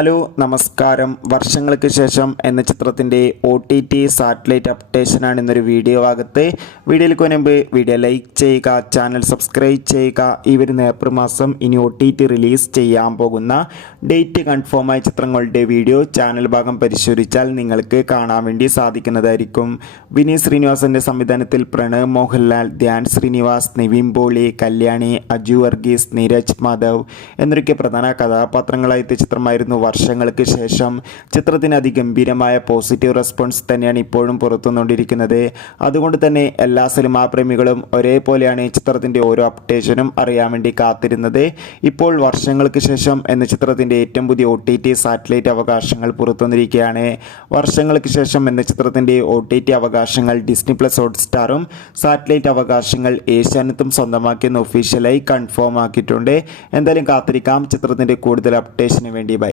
Hello നമസ്കാരം. വർഷങ്ങൾക്ക് ശേഷം എന്ന ചിത്രത്തിൻ്റെ OTT സാറ്റലൈറ്റ് അപ്ഡേഷനാണ് ഇന്നൊരു വീഡിയോ ഭാഗത്ത്. വീഡിയോയിലേക്ക് മുൻപ് വീഡിയോ ലൈക്ക് ചെയ്യുക, ചാനൽ സബ്സ്ക്രൈബ് ചെയ്യുക. ഈ വരുന്ന ഏപ്രിൽ മാസം ഇനി OTT റിലീസ് ചെയ്യാൻ പോകുന്ന ഡേറ്റ് കൺഫേമായ ചിത്രങ്ങളുടെ വീഡിയോ ചാനൽ ഭാഗം പരിശോധിച്ചാൽ നിങ്ങൾക്ക് കാണാൻ വേണ്ടി സാധിക്കുന്നതായിരിക്കും. വിനീത് ശ്രീനിവാസൻ്റെ സംവിധാനത്തിൽ പ്രണവ് മോഹൻലാൽ, ധ്യാൻ ശ്രീനിവാസ്, നിവിൻ പോളി, കല്യാണി, അജു വർഗീസ്, നീരജ് മാധവ് എന്നൊക്കെ പ്രധാന കഥാപാത്രങ്ങളായ ചിത്രമായിരുന്നു വർഷങ്ങൾക്ക് ശേഷം. ചിത്രത്തിന് അതിഗംഭീരമായ പോസിറ്റീവ് റെസ്പോൺസ് തന്നെയാണ് ഇപ്പോഴും പുറത്തുകൊണ്ടിരിക്കുന്നത്. അതുകൊണ്ട് തന്നെ എല്ലാ സിനിമാ പ്രേമികളും ഒരേപോലെയാണ് ഈ ചിത്രത്തിൻ്റെ ഓരോ അപ്ഡേഷനും അറിയാൻ വേണ്ടി കാത്തിരുന്നത്. ഇപ്പോൾ വർഷങ്ങൾക്ക് ശേഷം എന്ന ചിത്രത്തിൻ്റെ ഏറ്റവും പുതിയ OTT സാറ്റലൈറ്റ് അവകാശങ്ങൾ പുറത്തുവന്നിരിക്കുകയാണ്. വർഷങ്ങൾക്ക് ശേഷം എന്ന ചിത്രത്തിൻ്റെ OTT അവകാശങ്ങൾ ഡിസ്നി പ്ലസ് ഹോട്ട്സ്റ്റാറും സാറ്റലൈറ്റ് അവകാശങ്ങൾ ഏഷ്യാനെറ്റും സ്വന്തമാക്കിയെന്ന് ഒഫീഷ്യലായി കൺഫേം ആക്കിയിട്ടുണ്ട്. എന്തായാലും കാത്തിരിക്കാം ചിത്രത്തിൻ്റെ കൂടുതൽ അപ്ഡേഷന് വേണ്ടി. ബൈ.